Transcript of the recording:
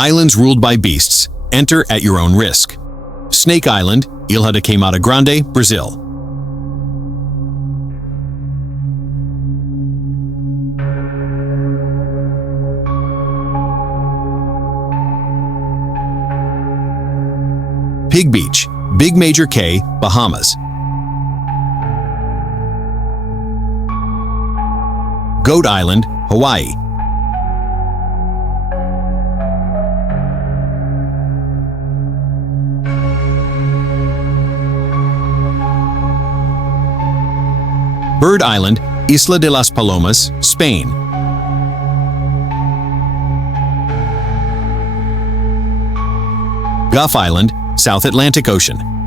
Islands ruled by beasts. Enter at your own risk. Snake Island, Ilha de Queimada Grande, Brazil. Pig Beach, Big Major Cay, Bahamas. Goat Island, Hawaii. Bird Island, Isla de las Palomas, Spain. Guff Island, South Atlantic Ocean.